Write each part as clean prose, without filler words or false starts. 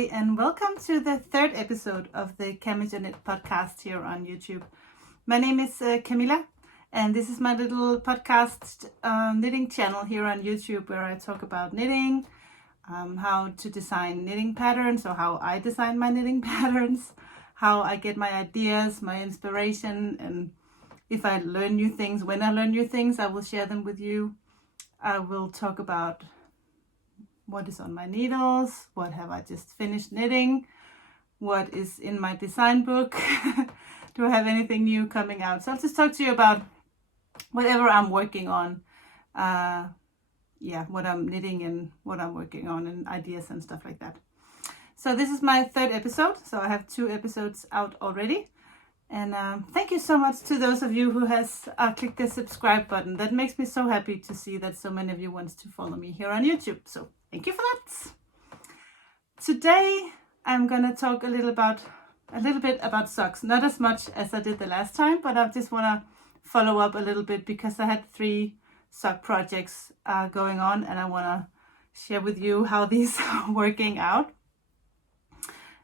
Hi, and welcome to the third episode of the CamijoKnit podcast here on YouTube. My name is Camilla, and this is my little podcast knitting channel here on YouTube where I talk about knitting, how to design knitting patterns, or how I design my knitting patterns, how I get my ideas, my inspiration, and if I learn new things, when I learn new things, I will share them with you. I will talk about what is on my needles, what have I just finished knitting, what is in my design book, do I have anything new coming out. So I'll just talk to you about whatever I'm working on, what I'm knitting and what I'm working on and ideas and stuff like that. So this is my third episode, so I have 2 episodes out already. And thank you so much to those of you who has clicked the subscribe button. That makes me so happy to see that so many of you want to follow me here on YouTube. So thank you for that. Today I'm gonna talk a little bit about socks. Not as much as I did the last time, but I just wanna follow up a little bit because I had 3 sock projects going on, and I wanna share with you how these are working out.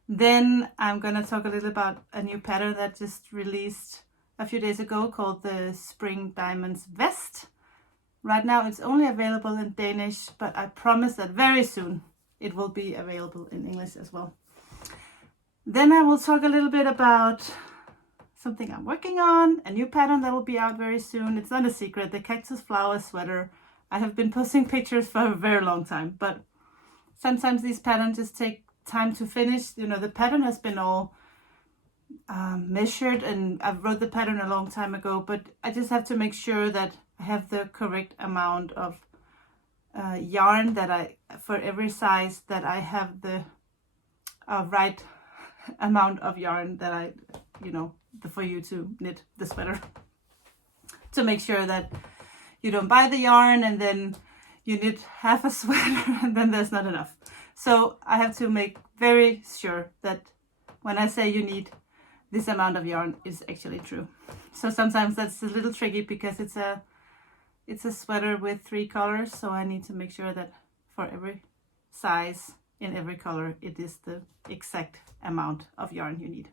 Then I'm going to talk a little about a new pattern that just released a few days ago called the Spring Diamonds Vest. Right now it's only available in Danish, but I promise that very soon it will be available in English as well. Then I will talk a little bit about something I'm working on, a new pattern that will be out very soon. It's not a secret, the Cactus flower sweater. I have been posting pictures for a very long time, but sometimes these patterns just take time to finish. You know, the pattern has been all measured, and I wrote the pattern a long time ago, but I just have to make sure that I have the correct amount of yarn that for every size, that I have the right amount of yarn that for you to knit the sweater. To make sure that you don't buy the yarn and then you knit half a sweater and then there's not enough. So I have to make very sure that when I say you need this amount of yarn is actually true. So sometimes that's a little tricky because it's a sweater with 3 colors. So I need to make sure that for every size in every color, it is the exact amount of yarn you need.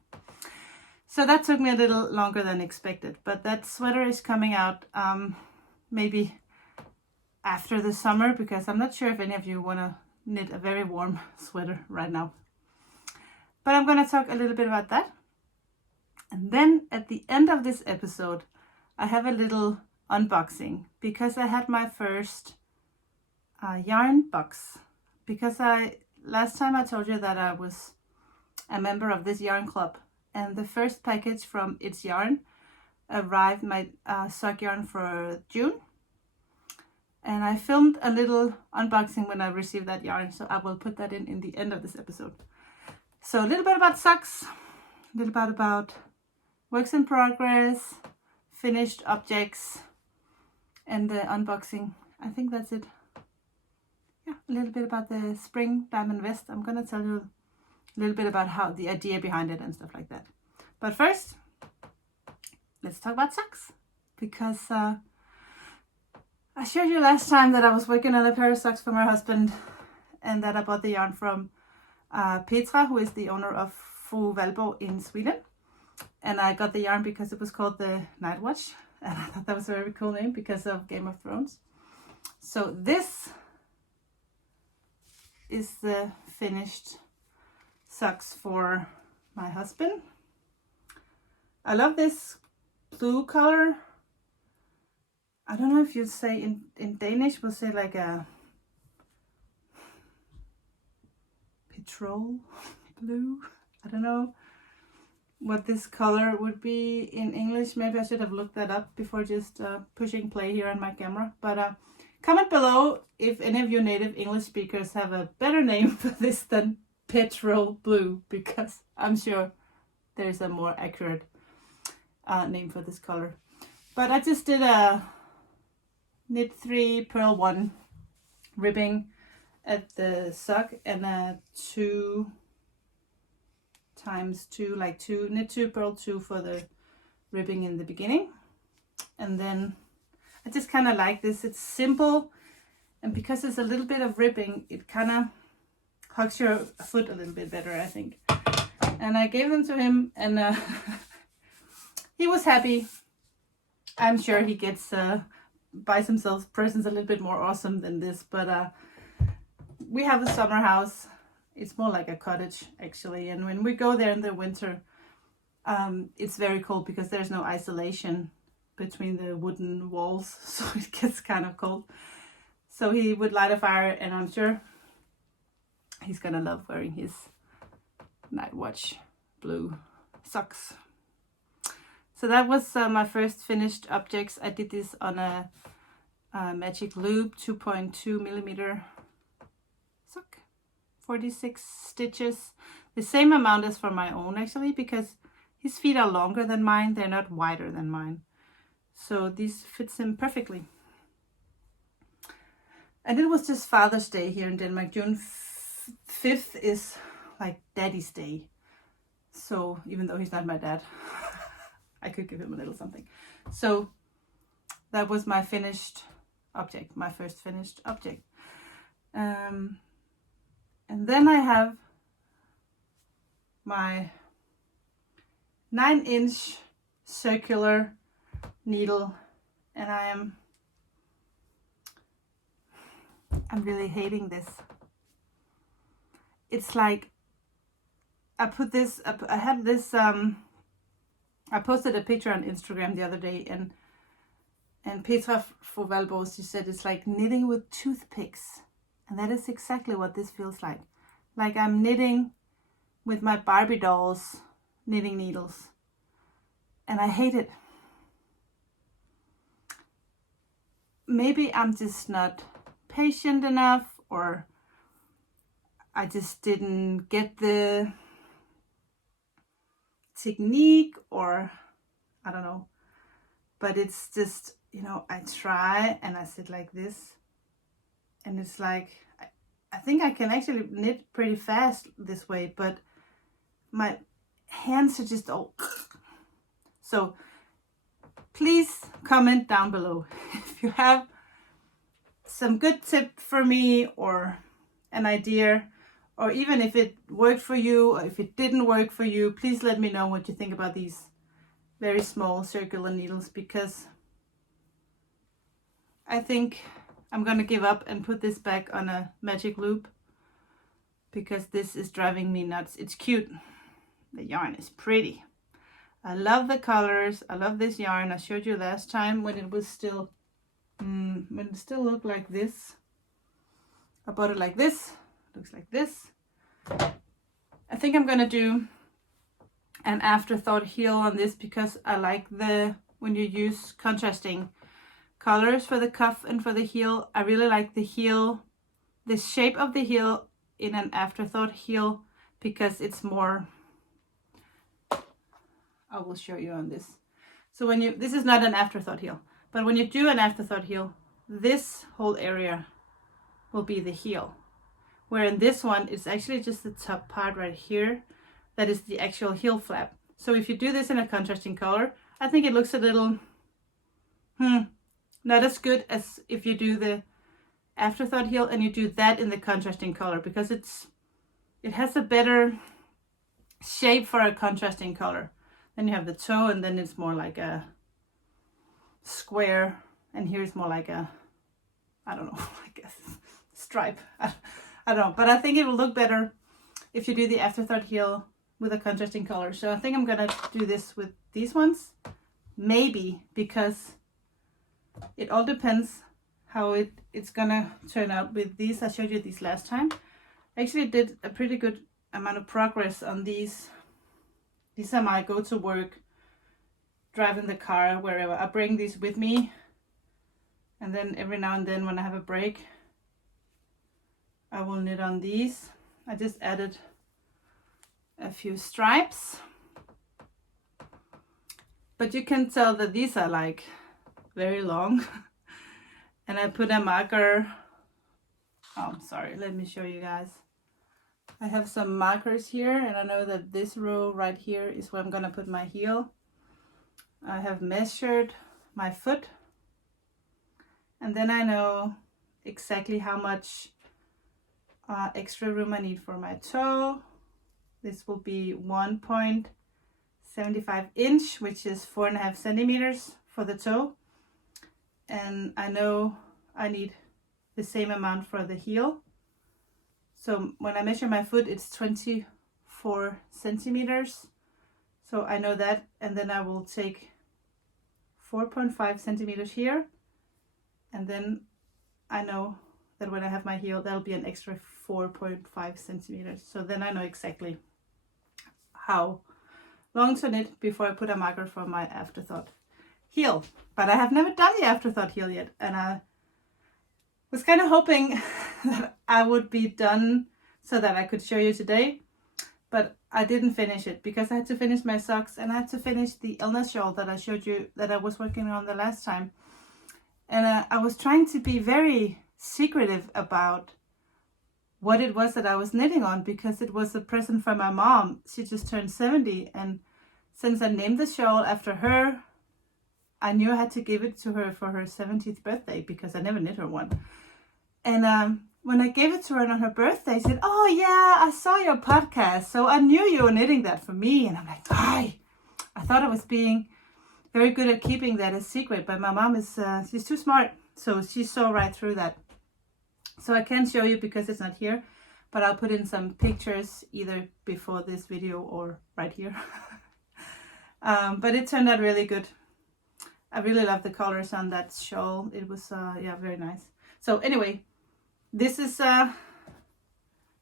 So that took me a little longer than expected, but that sweater is coming out maybe after the summer, because I'm not sure if any of you want to knit a very warm sweater right now. But I'm going to talk a little bit about that. And then at the end of this episode, I have a little unboxing, because I had my first yarn box. Because last time I told you that I was a member of this yarn club, and the first package from It's Yarn arrived, my sock yarn for June. And I filmed a little unboxing when I received that yarn, so I will put that in the end of this episode. So a little bit about socks, a little bit about works in progress, finished objects, and the unboxing. I think that's it. Yeah, a little bit about the Spring Diamond Vest. I'm going to tell you a little bit about how the idea behind it and stuff like that. But first, let's talk about socks, because I showed you last time that I was working on a pair of socks for my husband, and that I bought the yarn from Petra, who is the owner of Fru Valborg in Sweden. And I got the yarn because it was called the Night Watch, and I thought that was a very cool name because of Game of Thrones. So this is the finished socks for my husband. I love this blue color. I don't know if you'd say in Danish, we'll say like a petrol blue. I don't know what this color would be in English. Maybe I should have looked that up before just pushing play here on my camera. But comment below if any of you native English speakers have a better name for this than petrol blue, because I'm sure there's a more accurate name for this color. But I just did a knit 3 purl 1 ribbing at the sock, and a 2 times 2, like 2 knit 2 purl 2 for the ribbing in the beginning. And then I just kind of like this. It's simple, and because it's a little bit of ribbing, it kind of hugs your foot a little bit better, I think. And I gave them to him, and he was happy. I'm sure he gets buys himself presents a little bit more awesome than this, but we have a summer house. It's more like a cottage actually, and when we go there in the winter, it's very cold because there's no isolation between the wooden walls, so it gets kind of cold. So he would light a fire, and I'm sure he's gonna love wearing his night watch blue socks. So that was my first finished objects. I did this on a magic loop 2.2 millimeter sock, 46 stitches, the same amount as for my own actually, because his feet are longer than mine, they're not wider than mine, so this fits him perfectly. And it was just Father's Day here in Denmark. June 5th is like Daddy's Day, so even though he's not my dad, I could give him a little something. So that was my finished object, my first finished object. And then I have my 9-inch circular needle, and I'm really hating this. It's like I put this up, I had this I posted a picture on Instagram the other day, and Petra for Valborg, she said it's like knitting with toothpicks, and that is exactly what this feels like. Like I'm knitting with my Barbie dolls knitting needles, and I hate it. Maybe I'm just not patient enough, or I just didn't get the technique, or I don't know, but it's just, you know, I try and I sit like this, and it's like I think I can actually knit pretty fast this way, but my hands are just all so please comment down below if you have some good tip for me, or an idea, or even if it worked for you or if it didn't work for you. Please let me know what you think about these very small circular needles, because I think I'm gonna give up and put this back on a magic loop, because this is driving me nuts. It's cute, the yarn is pretty, I love the colors, I love this yarn. I showed you last time when it was still when it still looked like this. I bought it like this, looks like this. I think I'm gonna do an afterthought heel on this, because I like when you use contrasting colors for the cuff and for the heel. I really like the heel, the shape of the heel in an afterthought heel, because it's more, I will show you on this. So when you, this is not an afterthought heel, but when you do an afterthought heel, this whole area will be the heel, where in this one it's actually just the top part right here that is the actual heel flap. So if you do this in a contrasting color, I think it looks a little not as good as if you do the afterthought heel and you do that in the contrasting color, because it has a better shape for a contrasting color. Then you have the toe, and then it's more like a square, and here's more like a, I don't know, I guess stripe. I don't know, but I think it will look better if you do the afterthought heel with a contrasting color. So I think I'm gonna do this with these ones, maybe, because it all depends how it's gonna turn out with these. I showed you these last time. I actually did a pretty good amount of progress on these. These are my go-to work, driving the car, wherever. I bring these with me, and then every now and then when I have a break, I will knit on these. I just added a few stripes, but you can tell that these are like very long. And I put a marker, oh sorry, let me show you guys. I have some markers here, and I know that this row right here is where I'm gonna put my heel. I have measured my foot, and then I know exactly how much extra room I need for my toe. This will be 1.75 inch, which is 4.5 centimeters for the toe. And I know I need the same amount for the heel. So when I measure my foot, it's 24 centimeters. So I know that, and then I will take 4.5 centimeters here. And then I know that when I have my heel, that'll be an extra 4.5 centimeters. So then I know exactly how long to knit before I put a marker for my afterthought heel. But I have never done the afterthought heel yet, and I was kind of hoping that I would be done so that I could show you today, but I didn't finish it because I had to finish my socks and I had to finish the illness shawl that I showed you that I was working on the last time. And I was trying to be very secretive about what it was that I was knitting on, because it was a present from my mom. She just turned 70, and since I named the shawl after her, I knew I had to give it to her for her 70th birthday because I never knit her one. And when I gave it to her on her birthday, she said, "Oh yeah, I saw your podcast, so I knew you were knitting that for me." And I'm like, "Hi." I thought I was being very good at keeping that a secret, but my mom is, she's too smart, so she saw right through that. So I can't show you because it's not here, but I'll put in some pictures either before this video or right here. But it turned out really good. I really love the colors on that shawl. It was, yeah, very nice. So anyway, this is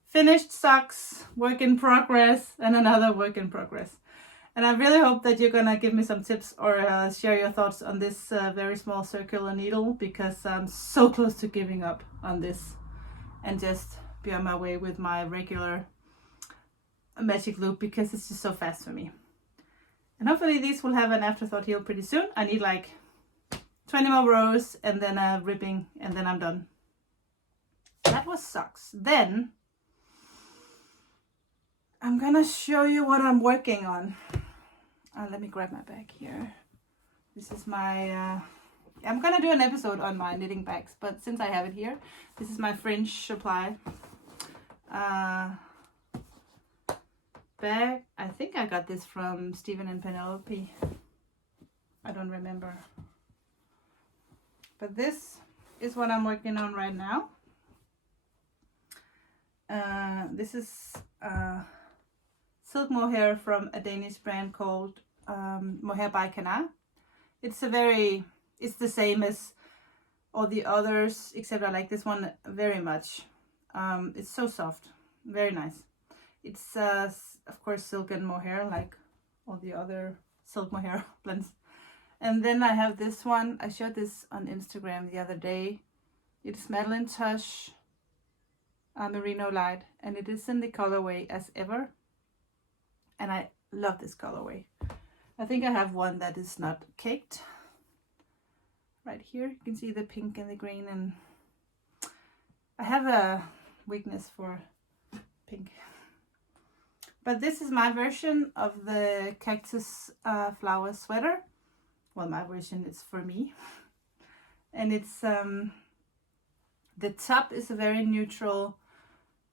finished socks, work in progress, and another work in progress. And I really hope that you're gonna give me some tips or share your thoughts on this very small circular needle, because I'm so close to giving up on this and just be on my way with my regular magic loop, because it's just so fast for me. And hopefully these will have an afterthought heel pretty soon. I need like 20 more rows and then a ribbing, and then I'm done. That was socks. Then I'm gonna show you what I'm working on. Let me grab my bag here. This is my, I'm gonna do an episode on my knitting bags, but since I have it here, this is my fringe supply bag. I think I got this from Stephen and Penelope. I don't remember. But this is what I'm working on right now. This is silk mohair from a Danish brand called Mohair by Cactus. It's the same as all the others, except I like this one very much. It's so soft, very nice. It's of course silk and mohair, like all the other silk mohair blends. And then I have this one. I showed this on Instagram the other day. It's Madeline Tush Merino Light, and it is in the colorway As Ever. And I love this colorway. I think I have one that is not caked. Right here, you can see the pink and the green, and I have a weakness for pink. But this is my version of the Cactus flower sweater. Well, my version is for me. And it's, the top is a very neutral,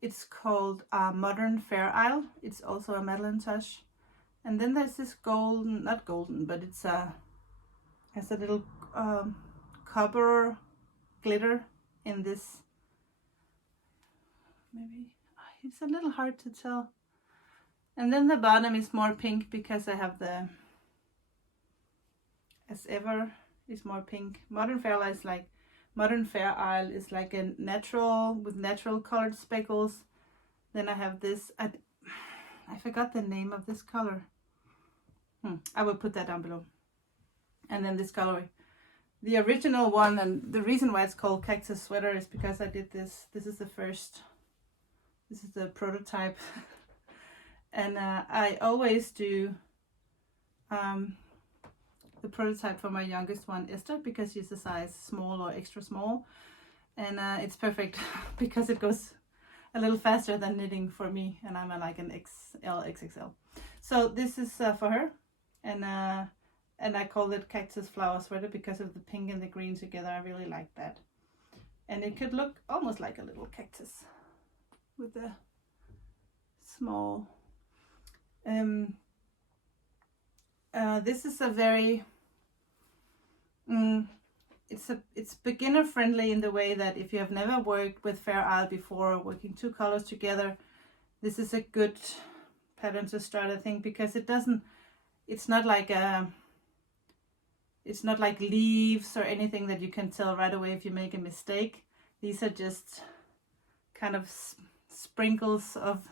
it's called Modern Fair Isle. It's also a Madeline Tush. And then there's this golden, not golden, but it's has a little copper glitter in this. Maybe it's a little hard to tell. And then the bottom is more pink because I have the As Ever is more pink. Modern Fair Isle is like a natural with natural colored speckles. Then I have this. I forgot the name of this color. I will put that down below. And then this colorway. The original one, and the reason why it's called Cactus Sweater is because I did this. This is the first. This is the prototype. And I always do the prototype for my youngest one, Esther, because she's a size small or extra small. And it's perfect because it goes a little faster than knitting for me, and I'm like an XL, XXL. So this is for her, and I call it Cactus Flower Sweater because of the pink and the green together. I really like that. And it could look almost like a little cactus. with a small. This is a very it's beginner friendly in the way that if you have never worked with Fair Isle before, or working two colors together, this is a good pattern to start, I think, because it's not like leaves or anything that you can tell right away if you make a mistake. These are just kind of sprinkles of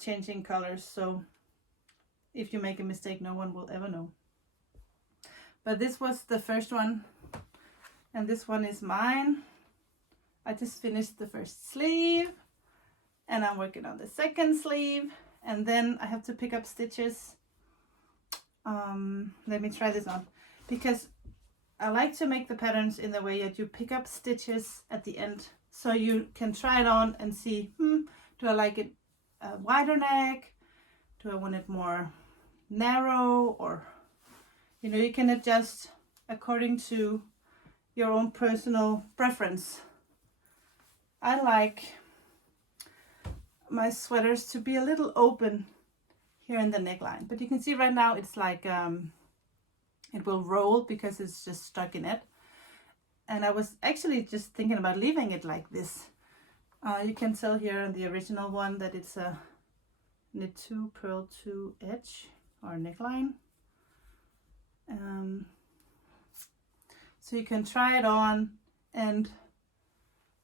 changing colors, so if you make a mistake, no one will ever know. But this was the first one, and this one is mine. I just finished the first sleeve, and I'm working on the second sleeve, and then I have to pick up stitches. Let me try this on, because I like to make the patterns in the way that you pick up stitches at the end, so you can try it on and see, do I like it a wider neck? Do I want it more narrow? Or, you know, you can adjust according to your own personal preference. I like my sweaters to be a little open here in the neckline, but you can see right now it's like it will roll because it's just stuck in it. And I was actually just thinking about leaving it like this. You can tell here in the original one that it's a knit 2 purl 2 edge or neckline. So you can try it on and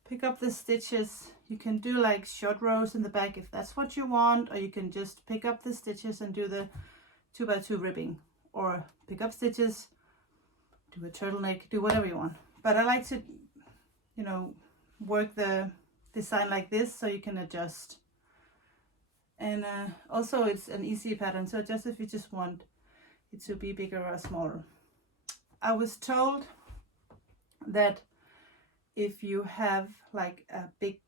pick up the stitches. You can do like short rows in the back if that's what you want, or you can just pick up the stitches and do the 2x2 ribbing, or pick up stitches, do a turtleneck, do whatever you want. But I like to, you know, work the design like this so you can adjust. And also it's an easy pattern, so just if you just want it to be bigger or smaller. I was told that if you have like a big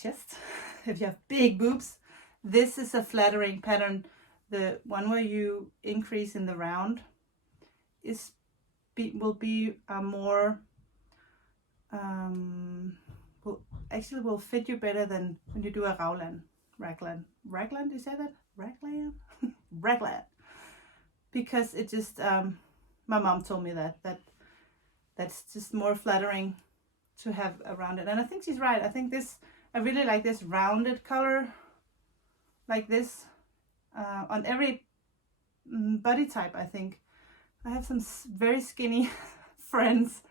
chest, if you have big boobs, this is a flattering pattern. The one where you increase in the round will be a more will fit you better than when you do a raglan. Raglan, do you say that? Raglan? Raglan. Because it just, my mom told me that's just more flattering to have around it. And I think she's right. I think I really like this rounded color like this on every body type, I think. I have some very skinny friends,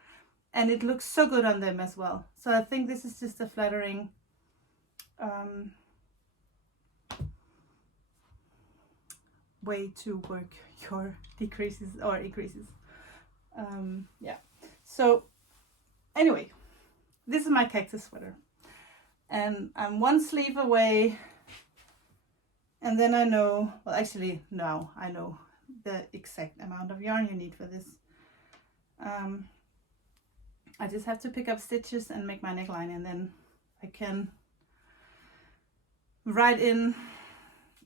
and it looks so good on them as well. So I think this is just a flattering way to work your decreases or increases. Yeah. So anyway, this is my cactus sweater, and I'm one sleeve away, and then I know, well, actually now I know the exact amount of yarn you need for this. I just have to pick up stitches and make my neckline, and then I can write in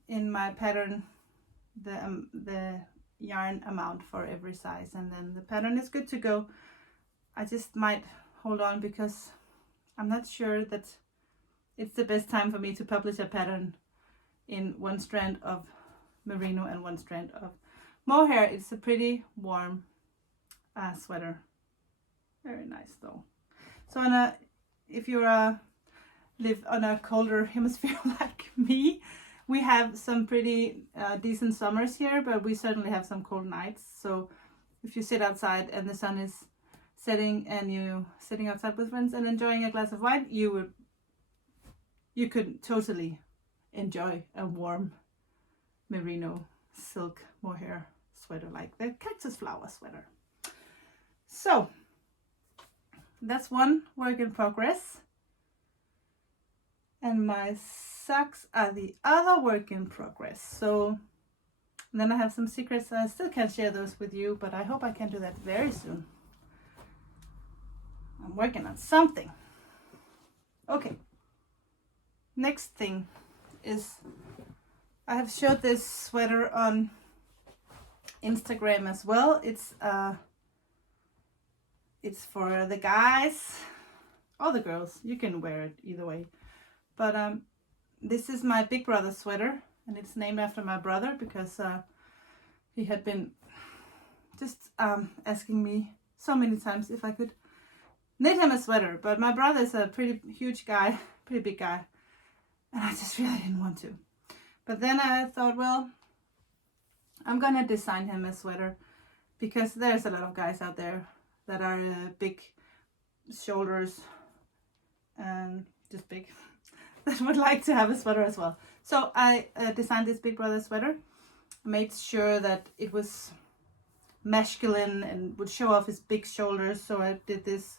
my pattern the yarn amount for every size, and then the pattern is good to go. I just might hold on because I'm not sure that it's the best time for me to publish a pattern in one strand of merino and one strand of mohair. It's a pretty warm sweater. Very nice though. So if you live on a colder hemisphere like me, we have some pretty decent summers here, but we certainly have some cold nights. So if you sit outside and the sun is setting and you sitting outside with friends and enjoying a glass of wine, you could totally enjoy a warm merino silk mohair sweater like the cactus flower sweater. So that's one work in progress, and my socks are the other work in progress. So then I have some secrets, and I still can't share those with you, but I hope I can do that very soon. I'm working on something. Okay, next thing is I have showed this sweater on Instagram as well. It's for the guys. all the girls, you can wear it either way. But this is my big brother sweater, and it's named after my brother because he had been just asking me so many times if I could knit him a sweater. But my brother is a pretty huge guy, pretty big guy, and I just really didn't want to. But then I thought, well, I'm gonna design him a sweater because there's a lot of guys out there that are big shoulders and just big that would like to have a sweater as well. So I designed this big brother sweater, made sure that it was masculine and would show off his big shoulders. So I did this,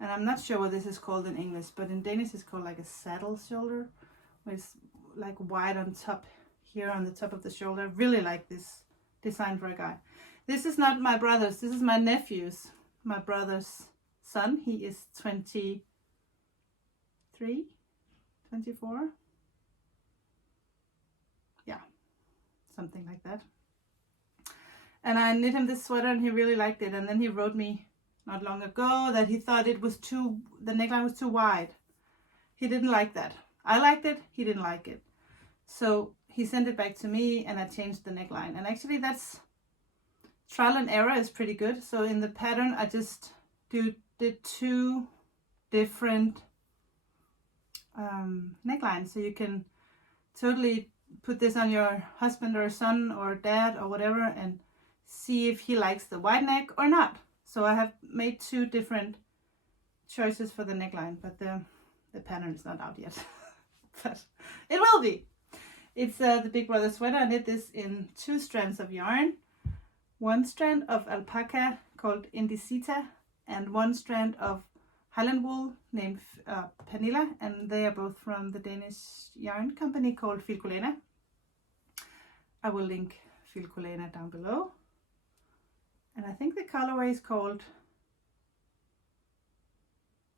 and I'm not sure what this is called in English, but in Danish it's called like a saddle shoulder, where it's like wide on top here on the top of the shoulder. I really like this design for a guy. This is not my brother's, this is my nephew's, my brother's son. He is 23, 24. Yeah, something like that. And I knit him this sweater and he really liked it. And then he wrote me not long ago that he thought it was the neckline was too wide. He didn't like that. I liked it, he didn't like it. So he sent it back to me and I changed the neckline. And actually that's trial and error is pretty good. So in the pattern I just did 2 different necklines. So you can totally put this on your husband or son or dad or whatever and see if he likes the wide neck or not. So I have made 2 different choices for the neckline, but the pattern is not out yet. But it will be. It's the Big Brother sweater. I knit this in 2 strands of yarn, 1 strand of alpaca called Indicita and 1 strand of Highland wool named Pernilla, and they are both from the Danish yarn company called Filcolena. I will link Filcolena down below. And I think the colorway is called,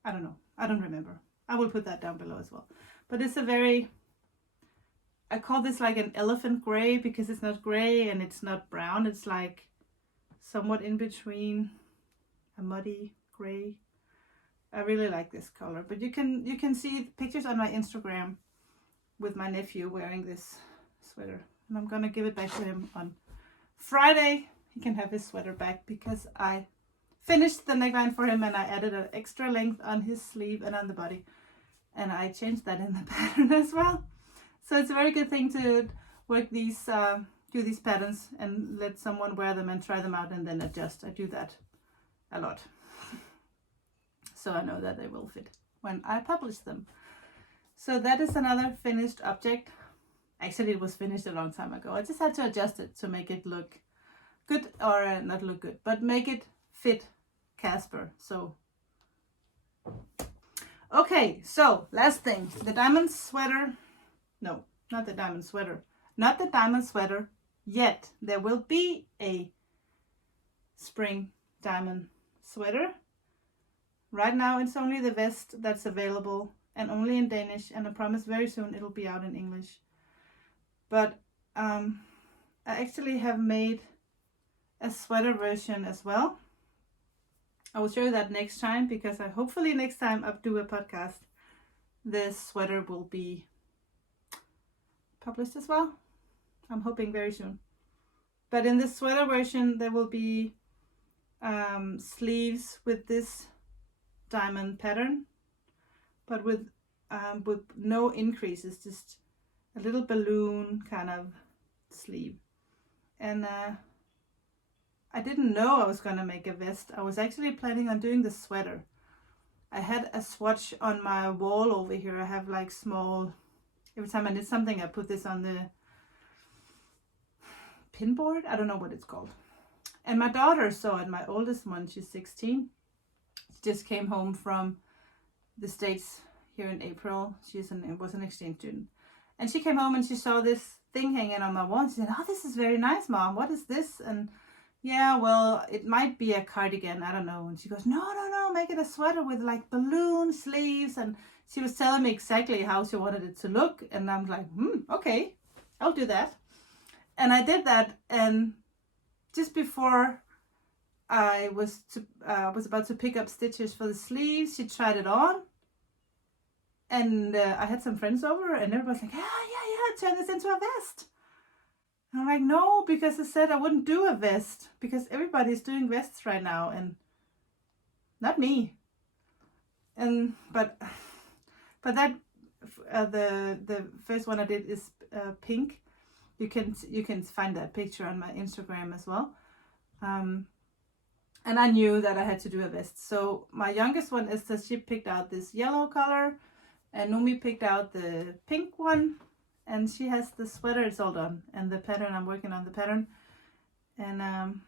I don't know, I don't remember. I will put that down below as well. But it's a very, I call this like an elephant gray because it's not gray and it's not brown. It's like somewhat in between a muddy gray. I really like this color, but you can see pictures on my Instagram with my nephew wearing this sweater. And I'm gonna give it back to him on Friday. He can have his sweater back because I finished the neckline for him and I added an extra length on his sleeve and on the body. And I changed that in the pattern as well. So it's a very good thing to work these, do these patterns and let someone wear them and try them out and then adjust. I do that a lot. So I know that they will fit when I publish them. So that is another finished object. Actually, it was finished a long time ago. I just had to adjust it to make it look good, or not look good, but make it fit Casper. So, okay, so last thing, the diamond sweater. No, not the diamond sweater. Not the diamond sweater yet. There will be a spring diamond sweater. Right now it's only the vest that's available and only in Danish, and I promise very soon it'll be out in English. But I actually have made a sweater version as well. I will show you that next time because hopefully next time I do a podcast, this sweater will be published as well. I'm hoping very soon. But in the sweater version there will be sleeves with this diamond pattern, but with no increases, just a little balloon kind of sleeve. And I didn't know I was gonna make a vest. I was actually planning on doing the sweater. I had a swatch on my wall over here. I have like small, every time I knit something I put this on the pin board. I don't know what it's called. And my daughter saw it, my oldest one, she's 16. She just came home from the States here in April. Was an exchange student. And she came home and she saw this thing hanging on my wall. And she said, "Oh, this is very nice, Mom. What is this?" And yeah, well, it might be a cardigan. I don't know. And she goes, no, make it a sweater with like balloon sleeves. And she was telling me exactly how she wanted it to look. And I'm like, okay, I'll do that. And I did that. And just before I was about to pick up stitches for the sleeves. She tried it on, and I had some friends over, and everybody's like, yeah, turn this into a vest. And I'm like, no, because I said I wouldn't do a vest because everybody's doing vests right now, and not me. And but that the first one I did is pink. You can find that picture on my Instagram as well. And I knew that I had to do a vest. So my youngest one is that she picked out this yellow color, and Numi picked out the pink one, and she has the sweater. It's all done, and the pattern, I'm working on the pattern. And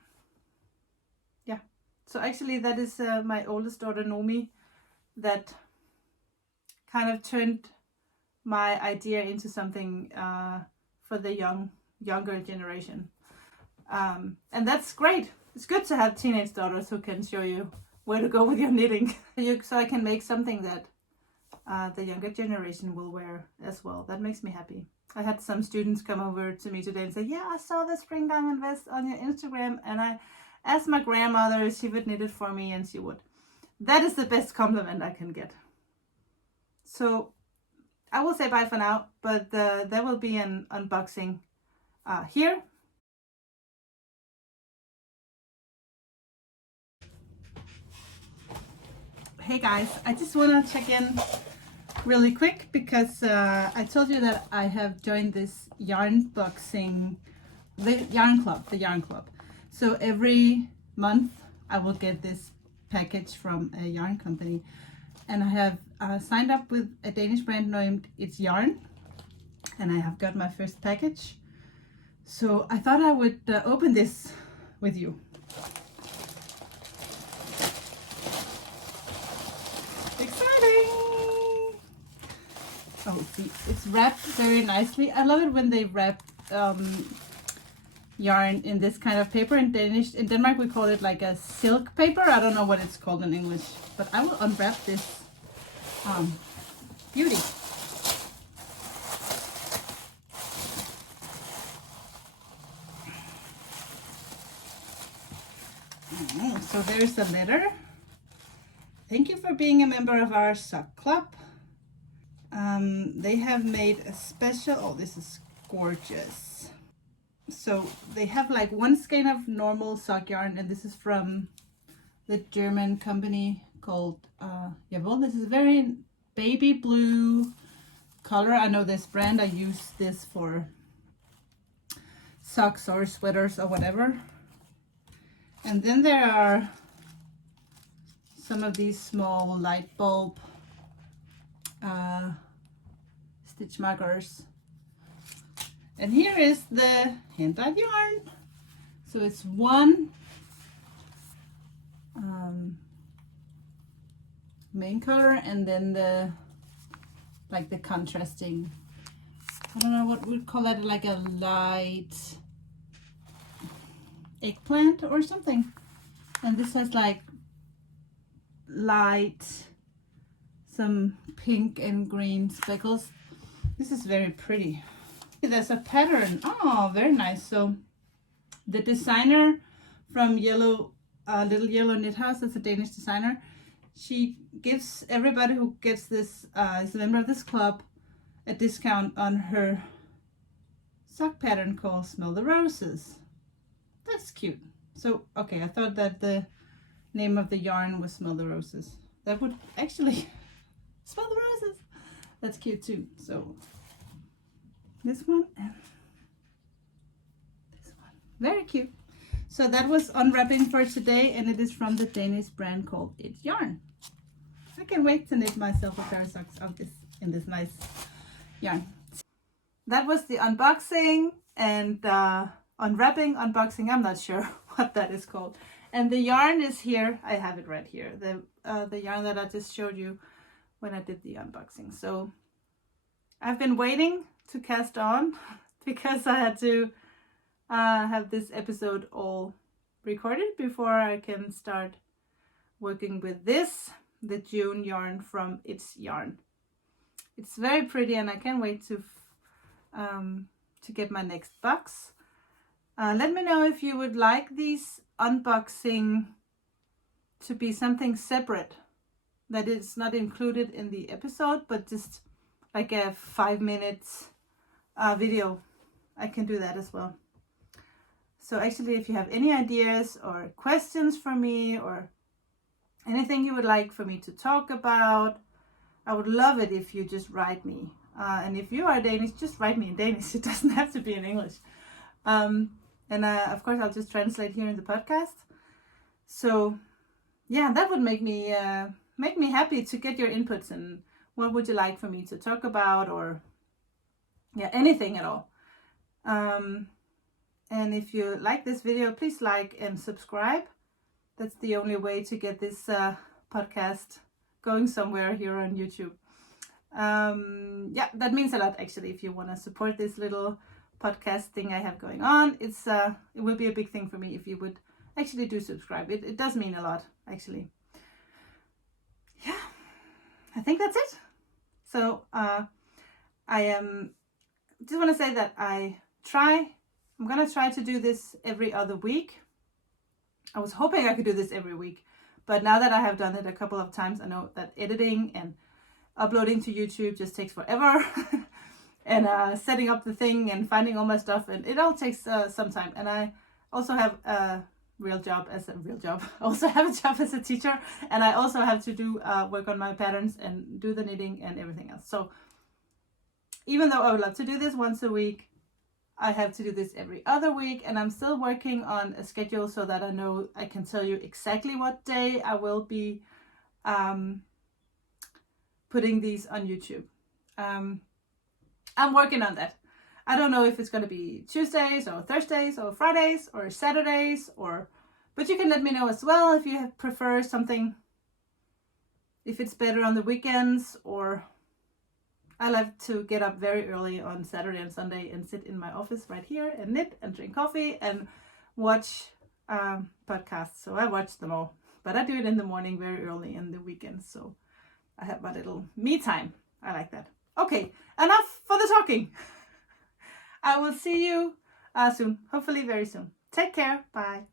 yeah, so actually that is my oldest daughter Numi that kind of turned my idea into something for the younger generation. And that's great. It's good to have teenage daughters who can show you where to go with your knitting. So I can make something that the younger generation will wear as well. That makes me happy. I had some students come over to me today and say, yeah, I saw the spring diamond vest on your Instagram, and I asked my grandmother if she would knit it for me, and she would. That is the best compliment I can get. So I will say bye for now, but there will be an unboxing here. Hey guys, I just want to check in really quick because I told you that I have joined this yarn boxing, the yarn club. So every month I will get this package from a yarn company, and I have signed up with a Danish brand named It's Yarn, and I have got my first package. So I thought I would open this with you. Exciting! Oh, see, it's wrapped very nicely. I love it when they wrap yarn in this kind of paper. In Denmark we call it like a silk paper. I don't know what it's called in English, but I will unwrap this beauty. So there's a letter. Thank you for being a member of our sock club. They have made a special, oh, this is gorgeous. So they have like one skein of normal sock yarn, and this is from the German company called Jawohl. This is very baby blue color. I know this brand. I use this for socks or sweaters or whatever. And then there are some of these small light bulb stitch markers. And here is the hand-dyed yarn. So it's one main color, and then the contrasting, I don't know what we'd call that, like a light eggplant or something. And this has like light, some pink and green speckles. This is very pretty. There's a pattern. Oh, very nice. So the designer from Little Yellow Knit House, that's a Danish designer, she gives everybody who gets this, is a member of this club, a discount on her sock pattern called Smell the Roses. That's cute. So, okay, I thought that the name of the yarn was Smell the Roses. That would actually smell the roses. That's cute too. So this one and this one, very cute. So that was unwrapping for today, and it is from the Danish brand called It's Yarn. I can't wait to knit myself a pair of socks of this in this nice yarn. That was the unboxing and unwrapping, unboxing. I'm not sure what that is called. And the yarn is here. I have it right here. The yarn that I just showed you when I did the unboxing. So I've been waiting to cast on because I had to have this episode all recorded before I can start working with this, the June yarn from It's Yarn. It's very pretty, and I can't wait to get my next box. Let me know if you would like these unboxing to be something separate, that is not included in the episode, but just like a 5 minutes video. I can do that as well. So actually, if you have any ideas or questions for me or anything you would like for me to talk about, I would love it if you just write me. And if you are Danish, just write me in Danish. It doesn't have to be in English. And of course, I'll just translate here in the podcast. So yeah, that would make me happy to get your inputs, and what would you like for me to talk about, or yeah, anything at all. And if you like this video, please like and subscribe. That's the only way to get this podcast going somewhere here on YouTube. Yeah, that means a lot actually. If you want to support this little podcast thing I have going on, it will be a big thing for me if you would actually do subscribe. It does mean a lot actually. Yeah, I think that's it. So I just want to say that I'm gonna try to do this every other week. I was hoping I could do this every week, but now that I have done it a couple of times, I know that editing and uploading to YouTube just takes forever. And setting up the thing and finding all my stuff, and it all takes some time. And I also have a real job. I also have a job as a teacher, and I also have to do work on my patterns and do the knitting and everything else. So even though I would love to do this once a week, I have to do this every other week, and I'm still working on a schedule so that I know I can tell you exactly what day I will be putting these on YouTube. I'm working on that. I don't know if it's going to be Tuesdays or Thursdays or Fridays or Saturdays, but you can let me know as well if you prefer something, if it's better on the weekends, or I like to get up very early on Saturday and Sunday and sit in my office right here and knit and drink coffee and watch podcasts. So I watch them all, but I do it in the morning very early in the weekends. So I have my little me time. I like that. Okay, enough for the talking. I will see you soon, hopefully very soon. Take care. Bye.